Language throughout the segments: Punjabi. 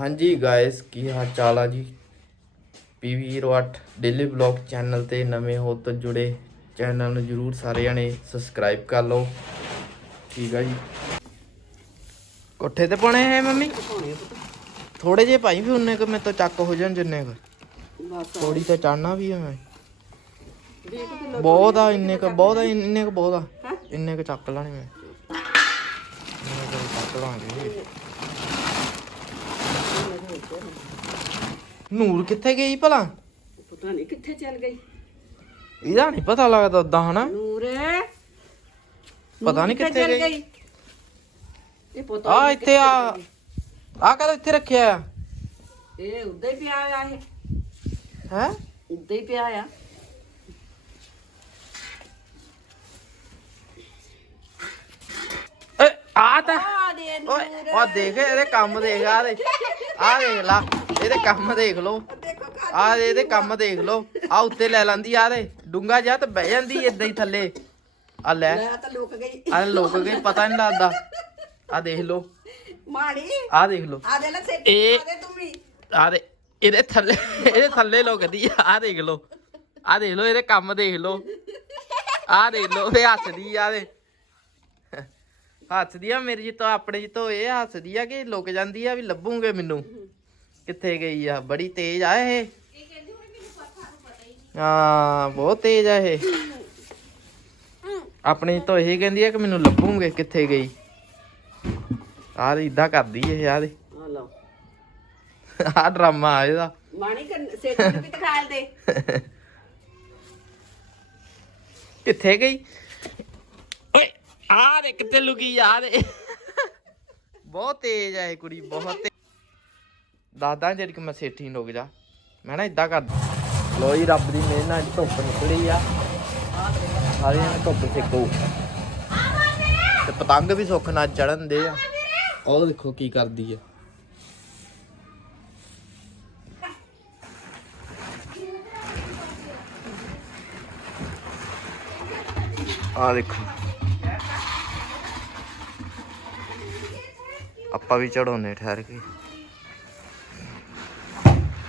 ਹਾਂਜੀ ਗਾਇਸ ਕੀ ਹਾਲ ਚਾਲ ਆ ਜੀ? PV08 ਡੇਲੀ ਵਲੌਗ ਚੈਨਲ ਤੇ ਨਵੇਂ ਹੋ ਤਾਂ ਜੁੜੇ ਚੈਨਲ ਨੂੰ ਜਰੂਰ ਸਾਰੇ ਜਣੇ ਸਬਸਕ੍ਰਾਈਬ ਕਰ ਲਓ। ਠੀਕ ਆ ਜੀ। ਕੋਠੇ ਤੇ ਪਾਉਣੇ ਹੈ ਮੰਮੀ? ਥੋੜੇ ਜੇ ਭਾਈ ਵੀ ਉਹਨੇ ਕਿ ਮੇਰੇ ਤੋਂ ਚੱਕ ਹੋ ਜਾਣ ਜਿੰਨੇ ਕੁ। ਬਸ ਥੋੜੀ ਤੇ ਚੜਨਾ ਵੀ ਹੈ ਮੈਂ। ਬਹੁਤ ਆ, ਇੰਨੇ ਕ, ਬਹੁਤ ਆ, ਇੰਨੇ ਕ, ਬਹੁਤ ਆ। ਇੰਨੇ ਕ ਚੱਕ ਲਾਣੇ ਮੈਂ। ਚੱਕ ਲਾਂਗੇ। ਨੂਰ ਕਿੱਥੇ ਗਈ ਭਲਾ? ਪਤਾ ਨਹੀਂ ਕਿੱਥੇ ਚੱਲ ਗਈ। ਇਹਦਾ ਨਹੀਂ ਪਤਾ ਲੱਗਦਾ ਉਦਾਂ ਹਨਾ? ਨੂਰ। ਪਤਾ ਨੀ ਨੂਰ ਕਿੱਥੇ ਚੱਲ ਗਈ। ਇਹ ਪਤਾ ਆ ਇੱਥੇ ਆ। ਆ ਕਦੋਂ ਇੱਥੇ ਰੱਖਿਆ ਆ। ਇਹ ਉੱਦਾਂ ਹੀ ਪਿਆ ਆ ਇਹ। ਹੈ? ਉੱਦਾਂ ਹੀ ਪਿਆ ਆ। ਆ ਤਾਂ ਓਏ ਆ ਦੇਖ ਇਹਦੇ ਕੰਮ ਦੇਖ ਆ ਦੇ ਆ ਦੇਖ ਲਾ। ਇਹਦੇ ਕੰਮ ਦੇਖ ਲੋ ਦੇਖੋ ਆ ਦੇ ਇਹਦੇ ਕੰਮ ਦੇਖ ਲੋ ਆ ਉੱਤੇ ਲੈ ਲੈਂਦੀ ਆ ਦੇ। ਡੂੰਗਾ ਜਾ ਤੇ ਬਹਿ ਜਾਂਦੀ ਏਦਾਂ ਹੀ ਥੱਲੇ। ਆ ਲੈ। ਮੈਂ ਤਾਂ ਲੁਕ ਗਈ। ਆ ਲੋਕ ਗਏ ਪਤਾ ਨਹੀਂ ਲੱਗਦਾ। ਆ ਦੇਖ ਲੋ ਮਾੜੀ। ਆ ਦੇਖ ਲੋ ਆ ਦੇ ਲੈ ਸੇ ਇਹ- ਆ ਦੇ ਤੂੰ ਵੀ। ਆ ਦੇ ਇਹਦੇ ਥੱਲੇ ਇਹਦੇ ਥੱਲੇ ਲੁਕਦੀ ਆ। ਆ ਦੇਖ ਲੋ ਆ ਦੇਖ ਲੋ ਇਹਦੇ ਕੰਮ ਦੇਖ ਲੋ ਆ ਦੇਖ ਲੋ ਫੇ ਹੱਸਦੀ ਆ ਦੇ। ਹੱਸਦੀ ਆ ਮੇਰੀ ਜਿੱਤੋਂ ਆਪਣੇ ਜਿੱਤੋਂ ਇਹ ਹੱਸਦੀ ਆ ਕਿ ਲੁਕ ਜਾਂਦੀ ਆ ਵੀ ਲੱਭੂਗੇ ਮੈਨੂੰ। ਕਿੱਥੇ ਗਈ ਆ? ਬੜੀ ਤੇਜ਼ ਆ ਇਹ। ਹਾਂ ਬਹੁਤ ਤੇਜ਼ ਆ ਇਹ। ਆਪਣੇ ਤੋਂ ਇਹ ਕਹਿੰਦੀ ਆ ਕਿ ਮੈਨੂੰ ਲੱਭੂਗੇ ਕਿੱਥੇ ਗਈ। ਆਹ ਇਦਾਂ ਕਰਦੀ ਇਹ ਆ ਦੇ ਆ ਲਓ। ਆ ਡਰਾਮਾ ਆ ਇਹਦਾ। ਮਾਣੀ ਕਰ ਸੇ ਨੂੰ ਵੀ ਦਿਖਾਲ ਦੇ। ਕਿੱਥੇ ਗਈ? ਓਏ ਆ ਦੇ ਕਿੱਥੇ ਲੁਕੀ ਆ ਦੇ ਬਹੁਤ ਤੇਜ਼ ਆ ਇਹ ਕੁੜੀ ਬਹੁਤ ਤੇ ਦਾਦਾ ਜਿਹੜੀ ਕਿ ਮੈਂ ਸੇਠੀ ਰੁਕ ਜਾ। ਮੈਂ ਨਾ ਇਦਾਂ ਕਰ ਲੋ ਜੀ ਰੱਬ ਦੀ ਮਿਹਰ ਨਾਲ ਧੁੱਪ ਨਿਕਲੀ ਆ। ਸਾਰਿਆਂ ਨੇ ਧੁੱਪ ਸੇਕੋ ਤੇ ਪਤੰਗ ਵੀ ਸੁੱਖ ਨਾਲ ਚੜਨ ਦੇ ਆ। ਉਹ ਦੇਖੋ ਕੀ ਕਰਦੀ ਆ। ਆ ਦੇਖੋ। ਆਪਾਂ ਵੀ ਚੜਾਉਨੇ ਠਹਿਰ ਕੇ।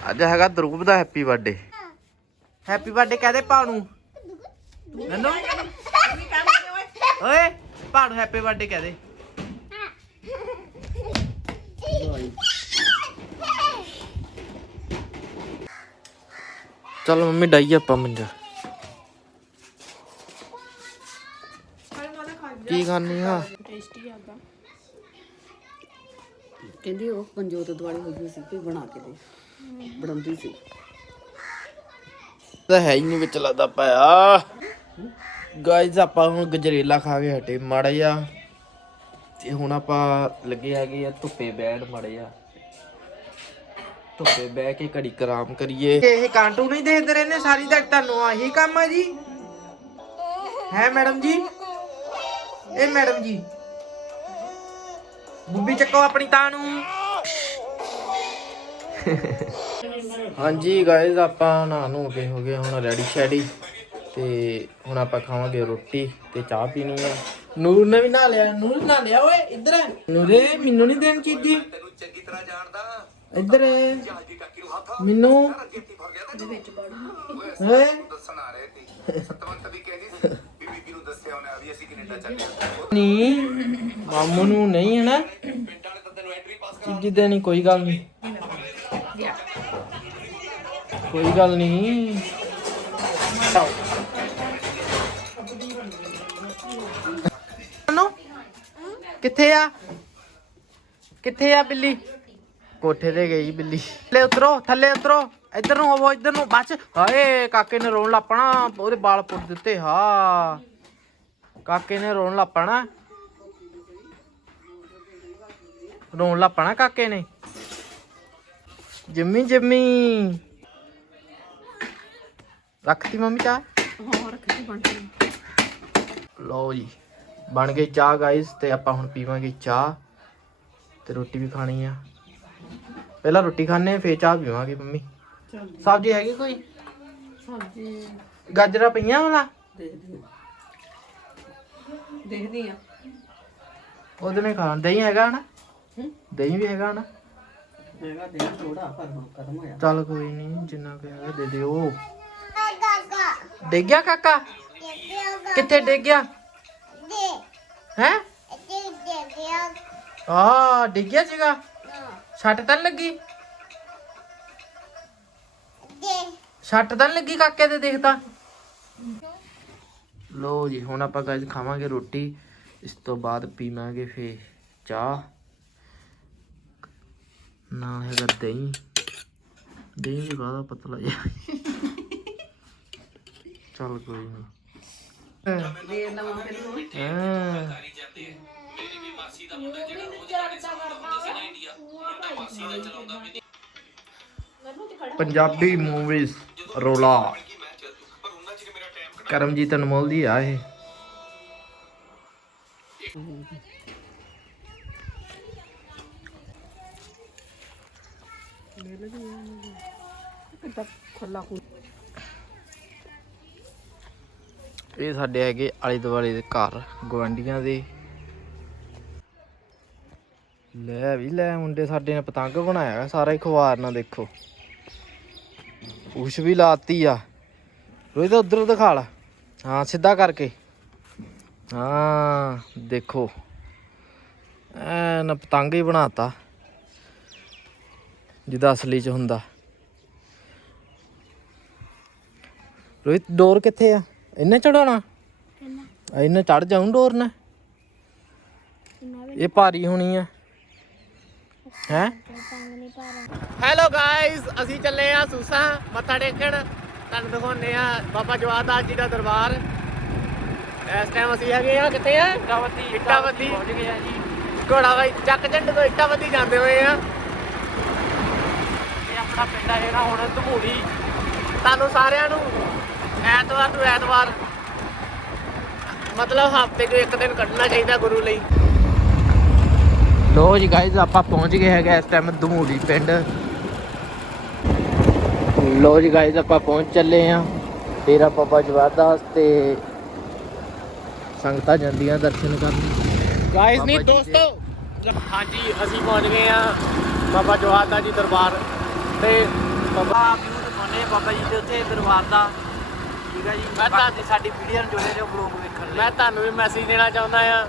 ਅੱਜ ਹੈਗਾ ਧਰੂਪ ਦਾ ਹੈਪੀ ਬਰਥਡੇ ਹੈਪੀ ਬਰਥਡੇ ਕਹਦੇ ਭਾਣੂ। ਨੰਨੂ। ਓਏ ਓਏ ਹੈਪੀ ਬਰਥਡੇ ਕਹਦੇ ਚਲ ਮੰਮੀ ਡਾਈ ਆਪਾਂ ਮੰਜਾ। ਕੀ ਖਾਣੀ ਆ? ਕਹਿੰਦੀ ਉਹ ਪੰਜੋਤ ਦੁਆਲੇ ਹੋਈ ਹੋਈ ਸੀ, ਵੀ ਬਣਾ ਕੇ ਦੇ। ਬਣਾਉਂਦੀ ਸੀ। ਤਾਂ ਹੈ ਹੀ ਨਹੀਂ ਵਿੱਚ ਲੱਗਦਾ ਪਿਆ। ਗਾਇਜ਼ ਆਪਾਂ ਹੁਣ ਗਜਰੇਲਾ ਖਾ ਕੇ ਹਟੇ ਮਾੜਾ ਜਿਹਾ। ਤੇ ਹੁਣ ਆਪਾਂ ਲੱਗੇ ਹੈਗੇ ਆ ਧੁੱਪੇ ਬੈਠ ਮਾੜਾ ਜਿਹਾ। ਧੁੱਪੇ ਬਹਿ ਕੇ ਘੜੀ ਕਰਾਮ ਕਰੀਏ। ਇਹ ਕਾਂਟੂ ਨਹੀਂ ਦੇਖਦੇ ਰਹਿੰਦੇ ਸਾਰੀ ਦਿਹਾੜੀ ਤੁਹਾਨੂੰ ਆਹੀ ਕੰਮ ਆ ਜੀ। ਹੈ ਮੈਡਮ ਜੀ? ਇਹ ਮੈਡਮ ਜੀ। ਬੁੱਬੀ ਚੱਕੋ ਆਪਣੀ ਤਾਂ ਨੂੰ। ਹਾਂਜੀ ਗਾਇਜ਼ ਆਪਾਂ ਨਹਾ ਨੂੰ ਕੇ ਹੋ ਗਏ ਹੁਣ ਰੈਡੀ ਸ਼ੈਡੀ ਤੇ ਹੁਣ ਆਪਾਂ ਖਾਵਾਂਗੇ ਰੋਟੀ ਤੇ ਚਾਹ ਪੀਣੀ ਆ। ਨੂਰ ਨੇ ਵੀ ਨਹਾ ਲਿਆ ਨੂਰ ਨਹਾ ਲਿਆ ਓਏ ਇੱਧਰ। ਨੂਰੇ ਮੈਨੂੰ ਨਹੀਂ ਦੇਣ ਚੀਜ਼ੀ। ਤੈਨੂੰ ਚੰਗੀ ਤਰ੍ਹਾਂ ਜਾਣਦਾ ਇੱਧਰ ਮੈਨੂੰ ਓਏ ਨਹੀਂ ਮਾਮੂ ਨੂੰ ਨਹੀਂ ਹੈ ਨਾ। ਚੀਜ਼ੀ ਦੇਣੀ ਕੋਈ ਗੱਲ ਨਹੀਂ। ਕੋਈ ਗੱਲ ਨਹੀਂ। ਨੂੰ। ਕਿੱਥੇ ਆ? ਕਿੱਥੇ ਆ ਬਿੱਲੀ? ਕੋਠੇ ਤੇ ਗਈ ਬਿੱਲੀ। ਥੱਲੇ ਉਤਰੋ ਥੱਲੇ ਉਤਰੋ। ਇੱਧਰ ਨੂੰ ਹੋਵੋ ਇੱਧਰ ਨੂੰ ਬਚ ਹਾਏ ਕਾਕੇ ਨੇ ਰੋਣ ਲੱਪਣਾ ਉਹਦੇ ਵਾਲ ਪੁੱਟ ਦਿੱਤੇ ਹਾਂ। ਕਾਕੇ ਨੇ ਰੋਣ ਲੱਪਣਾ। ਰੋਣ ਲੱਪਣਾ ਕਾਕੇ ਨੇ। Jimmy Jimmy. ਰੱਖਤੀ ਮੰਮੀ ਚਾਹ? ਹਾਂ ਰੱਖੀ ਬਣ ਗਈ। ਲਓ ਜੀ ਬਣ ਗਈ ਚਾਹ ਗਾਇਸ ਤੇ ਆਪਾਂ ਹੁਣ ਪੀਵਾਂਗੇ ਚਾਹ ਤੇ ਰੋਟੀ ਵੀ ਖਾਣੀ ਆ। ਪਹਿਲਾਂ ਰੋਟੀ ਖਾਣੇ ਫੇਰ ਚਾਹ ਪੀਵਾਂਗੇ ਮੰਮੀ। ਸਬਜ਼ੀ ਹੈਗੀ ਕੋਈ? ਸਬਜ਼ੀ ਗਾਜਰਾਂ ਪਈਆਂ ਵਾਲਾ ਦੇਖਦੀ ਦੇਖਦੀ ਆ। ਉਹਦੇ ਨੇ ਖਾਣ ਦਹੀਂ ਹੈਗਾ ਨਾ ਹੂੰ? ਦਹੀਂ ਵੀ ਹੈਗਾ ਨਾ ਹੈਗਾ ਦੇ ਥੋੜਾ ਪਰ ਹੁਣ ਖਤਮ ਹੋਇਆ। ਚੱਲ ਕੋਈ ਨਹੀਂ ਜਿੰਨਾ ਕੁ ਹੈਗਾ ਦੇ ਦਿਓ। ਡਿੱਗ ਗਿਆ ਕਾਕਾ? ਕਿੱਥੇ ਡਿੱਗ ਗਿਆ? ਹੈ? ਆ ਡਿੱਗ ਗਿਆ। ਸੀਗਾ? ਛੱਟ ਤਾਂ ਨੀ ਲੱਗੀ? ਛੱਟ ਤਾਂ ਨੀ ਲੱਗੀ ਕਾਕੇ ਤੇ। ਦੇਖਦਾ ਲੋ ਜੀ ਹੁਣ ਆਪਾਂ ਗਾਇਸ ਖਾਵਾਂਗੇ ਰੋਟੀ। ਇਸ ਤੋਂ ਬਾਅਦ ਪੀਵਾਂਗੇ ਫੇ ਚਾਹ। ਨਾਲ ਹੈਗਾ ਦਹੀਂ। ਦਹੀਂ ਵੀ ਕਾਹਦਾ ਪਤਲਾ ਜਿਹਾ। ਚੱਲ ਕੋਈ ਨਹੀਂ ਹਾਂ। ਪੰਜਾਬੀ ਮੂਵੀਜ਼ ਰੋਲਾ। ਕਰਮਜੀਤ ਅਨਮੋਲ ਦੀ ਆ ਇਹ। ਇਹ ਸਾਡੇ ਹੈਗੇ ਆਲੇ ਦੁਆਲੇ ਦੇ ਘਰ ਗਵੰਡੀਆਂ ਦੇ। ਲੈ ਵੀ ਲੈ ਮੁੰਡੇ ਸਾਡੇ ਨੇ ਪਤੰਗ ਬਣਾਇਆ ਹੈ, ਸਾਰਾ ਹੀ ਖਵਾਰ ਨਾ ਦੇਖੋ। ਉਸ ਵੀ ਲਾਤੀ ਆ। ਰੋਹਿਤ ਉਧਰ ਦਿਖਾ ਲਾ। ਹਾਂ ਸਿੱਧਾ ਕਰਕੇ। ਹਾਂ ਦੇਖੋ। ਐਨ ਪਤੰਗ ਹੀ ਬਣਾਤਾ। ਜਿਹਦਾ ਅਸਲੀ ਚ ਹੁੰਦਾ। ਰੋਹਿਤ ਡੋਰ ਕਿੱਥੇ ਆ? ਇਹਨੇ ਚੜਾਉਣਾ? ਇਹਨੇ। ਚੜ ਜਾਉਂ ਡੋਰ ਨੇ ਇਹ ਭਾਰੀ ਹੋਣੀ ਆ। ਹੈ? ਹੈਲੋ ਗਾਇਸ ਅਸੀਂ ਚੱਲੇ ਆ ਸੂਸਾ ਮੱਥਾ ਟੇਕਣ। ਤੁਹਾਨੂੰ ਦਿਖਾਉਨੇ ਆ ਬਾਬਾ ਜਵਾਦ ਦਾਸ ਜੀ ਦਾ ਦਰਬਾਰ। ਇਸ ਟਾਈਮ ਅਸੀਂ ਹੈਗੇ ਆ ਕਿੱਥੇ ਆ? ਇੱਟਾਵਤੀ ਇੱਟਾਵਤੀ ਪਹੁੰਚ ਗਏ ਆ ਜੀ। ਘੋੜਾ ਬਾਈ ਚੱਕ ਜੰਡ ਤੋਂ ਇੱਟਾਵਤੀ ਜਾਂਦੇ ਹੋਏ ਆ। ਇਹ ਆਪਣਾ ਪਿੰਡ ਆ ਜਿਹੜਾ ਹੁਣ ਧਮੂੜੀ ਤੁਹਾਨੂੰ ਸਾਰਿਆਂ ਨੂੰ ਐਤਵਾਰ ਨੂੰ ਐਤਵਾਰ ਮਤਲਬ ਹਫ਼ਤੇ 'ਚ ਇੱਕ ਦਿਨ ਕੱਢਣਾ ਚਾਹੀਦਾ ਗੁਰੂ ਲਈ। ਲੋ ਜੀ ਗਾਇਜ਼ ਆਪਾਂ ਪਹੁੰਚ ਗਏ ਹੈਗੇ ਇਸ ਟਾਈਮ ਧਮੂੜੀ ਪਿੰਡ। ਲੋ ਜੀ ਗਾਇਜ਼ ਆਪਾਂ ਪਹੁੰਚ ਚੱਲੇ ਆ। ਤੇਰਾ ਬਾਬਾ ਜਵਾਦਾਸ ਤੇ ਸੰਗਤਾਂ ਜਾਂਦੀਆਂ ਦਰਸ਼ਨ ਕਰਨ। ਗਾਇਜ਼ ਨਹੀਂ ਦੋਸਤੋ ਹਾਂਜੀ ਅਸੀਂ ਪਹੁੰਚ ਗਏ ਆ ਬਾਬਾ ਜਵਾਦਾ ਜੀ ਦਰਬਾਰ ਤੇ ਬਾਬਾ ਵਿਊ ਦਿਖਾਉਣੇ ਬਾਬਾ ਜੀ ਦੇ ਉੱਥੇ ਦਰਬਾਰ ਦਾ। ਠੀਕ ਹੈ ਜੀ? ਮੈਂ ਤਾਂ ਸਾਡੀ ਵੀਡੀਓ ਨੂੰ ਜੁੜੇ ਰਹੋ ਬਲੌਗ ਵੇਖਣ ਲਈ। ਮੈਂ ਤੁਹਾਨੂੰ ਵੀ ਮੈਸੇਜ ਦੇਣਾ ਚਾਹੁੰਦਾ ਆ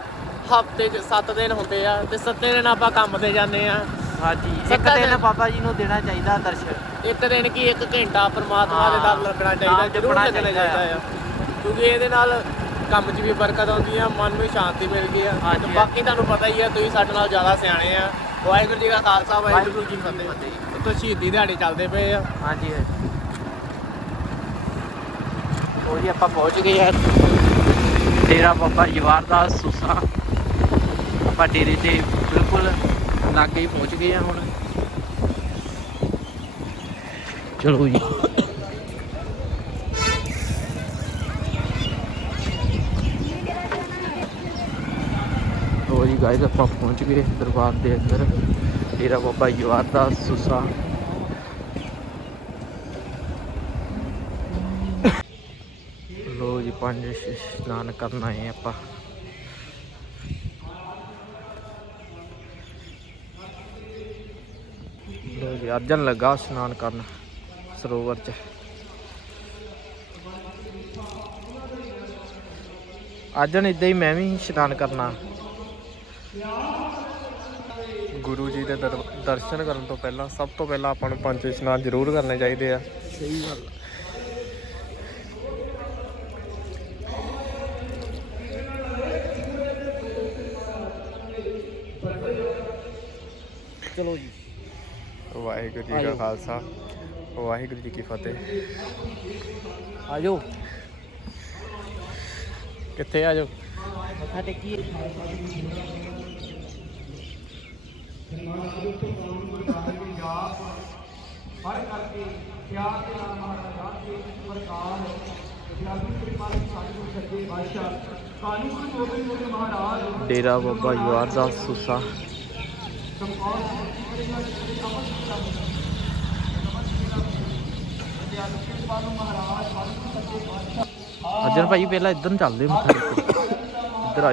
ਹਫ਼ਤੇ 'ਚ 7 ਦਿਨ ਹੁੰਦੇ ਆ ਤੇ 7 ਦਿਨ ਆਪਾਂ ਕੰਮ ਤੇ ਜਾਂਦੇ ਆ। ਹਾਂਜੀ ਇੱਕ ਦਿਨ ਬਾਬਾ ਜੀ ਨੂੰ ਦੇਣਾ ਚਾਹੀਦਾ ਦਰਸ਼ਨ। ਇੱਕ ਦਿਨ ਕੀ ਇੱਕ ਘੰਟਾ ਪ੍ਰਮਾਤਮਾ ਦੇ ਦਰ ਲੱਗਣਾ ਚਾਹੀਦਾ ਜ਼ਰੂਰ ਲੱਗਣਾ ਚਾਹੀਦਾ ਆ। ਕਿਉਂਕਿ ਇਹਦੇ ਨਾਲ ਕੰਮ 'ਚ ਵੀ ਬਰਕਤ ਆਉਂਦੀ ਆ ਮਨ ਨੂੰ ਸ਼ਾਂਤੀ ਮਿਲਦੀ ਆ। ਤੇ ਬਾਕੀ ਤੁਹਾਨੂੰ ਪਤਾ ਹੀ ਆ ਤੁਸੀਂ ਸਾਡੇ ਨਾਲ ਜ਼ਿਆਦਾ ਸਿਆਣੇ ਆ। ਵਾਹਿਗੁਰੂ ਜੀ ਦਾ ਖਾਲਸਾ ਵਾਹਿਗੁਰੂ ਜੀ ਕੀ ਫਤਿਹ। ਉੱਤੋਂ ਸ਼ਹੀਦੀ ਦਿਹਾੜੇ ਚੱਲਦੇ ਪਏ ਆ। ਹਾਂਜੀ ਉਹ ਜੀ ਆਪਾਂ ਪਹੁੰਚ ਗਏ ਆ। ਡੇਰਾ ਬਾਬਾ ਜਵਾਰ ਦਾ ਸੁਸਾ। ਆਪਾਂ ਡੇਰੇ ਤੇ ਬਿਲਕੁਲ ਲਾਗੇ ਹੀ ਪਹੁੰਚ ਗਏ ਆ ਹੁਣ। ਚਲੋ ਜੀ। ਲੋ ਜੀ ਗਾਇਸ ਆਪਾਂ ਪਹੁੰਚ ਗਏ ਦਰਬਾਰ ਦੇ ਅੰਦਰ। ਡੇਰਾ ਬਾਬਾ ਜਵਾਰ ਦਾ ਸੁਸਾ। ਲੋ ਜੀ, ਪੰਜ ਇਸ਼ਨਾਨ ਕਰਨ ਆਏ ਆਪਾਂ ਲੋ ਜੀ ਅਰਜਨ ਲੱਗਾ ਇਸ਼ਨਾਨ ਕਰਨ ਸਰੋਵਰ ਚ। ਅਰਜਨ ਇਦਾਂ ਹੀ ਮੈਂ ਵੀ ਇਸ਼ਨਾਨ ਕਰਨਾ। ਗੁਰੂ ਜੀ ਦੇ ਦਰ- ਦਰਸ਼ਨ ਕਰਨ ਤੋਂ ਪਹਿਲਾਂ, ਸਭ ਤੋਂ ਪਹਿਲਾਂ ਆਪਾਂ ਨੂੰ ਪੰਜ ਇਸ਼ਨਾਨ ਜ਼ਰੂਰ ਕਰਨੇ ਚਾਹੀਦੇ ਆ। ਸਹੀ ਗੱਲ ਚਲੋ ਜੀ। ਵਾਹਿਗੁਰੂ ਜੀ ਆਜੋ। ਕਾ ਖਾਲਸਾ ਵਾਹਿਗੁਰੂ ਜੀ ਕੀ ਫਤਿਹ ਆਜੋ ਕਿੱਥੇ ਆ ਜਾਓ ਮੱਥਾ ਟੇਕੀਏ ਡੇਰਾ ਬਾਬਾ ਜਵਾਰ ਦਾ ਸੁਸਾ ਅਜਰ ਭਾਈ ਪਹਿਲਾਂ ਇੱਧਰ ਨੂੰ ਚੱਲਦੇ ਮੱਥਾ ਟੇਕੋ ਇੱਧਰ ਆ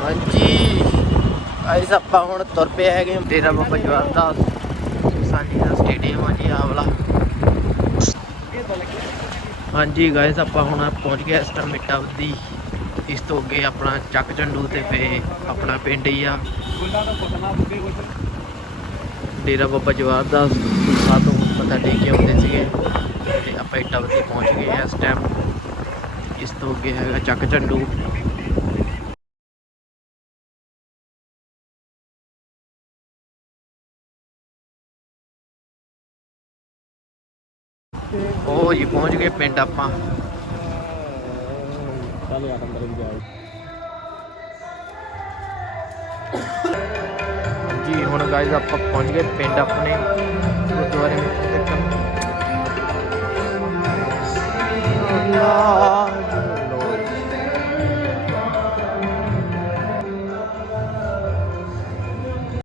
ਹਾਂਜੀ। ਗਾਇਸ ਆਪਾਂ ਹੁਣ ਤੁਰ ਪਏ ਹੈਗੇ ਡੇਰਾ ਬਾਬਾ ਜਵਾਨ ਦਾ ਸਾਡੀ ਦਾ ਸਟੇਡੀਅਮ ਆ ਜੀ, ਆਹ ਹਾਂਜੀ ਗਾਇਸ ਆਪਾਂ ਹੁਣ ਪਹੁੰਚ ਗਏ ਇਸ ਟਾਈਮ ਮਿੱਟਾਵਦੀ ਇਸ ਤੋਂ ਅੱਗੇ ਆਪਣਾ ਚੱਕ ਚੰਡੂ ਤੇ ਫੇ ਆਪਣਾ ਪਿੰਡ ਹੀ ਆ। ਡੇਰਾ ਬਾਬਾ ਜਵਾਰ ਦਾ ਸਾਤੋਂ ਪਤਾ ਟੇਕ ਕੇ ਆਉਂਦੇ ਸੀਗੇ ਤੇ ਆਪਾਂ ਇੱਟਾਵਦੀ ਪਹੁੰਚ ਗਏ ਆ ਇਸ ਟਾਈਮ ਤੋਂ ਅੱਗੇ ਹੈਗਾ ਚੱਕ ਚੰਡੂ ਉਹ ਜੀ ਪਹੁੰਚ ਗਏ ਪਿੰਡ ਆਪਾਂ ਚੱਲ ਯਾਰ ਅੰਦਰ ਵੀ ਜਾ ਜੀ ਹੁਣ ਗਾਇਸ ਆਪਾਂ ਪਹੁੰਚ ਗਏ ਪਿੰਡ ਆਪਣੇ ਗੁਰਦੁਆਰੇ ਵਿੱਚ ਦੇਖਣ ਅੱਲਾਹ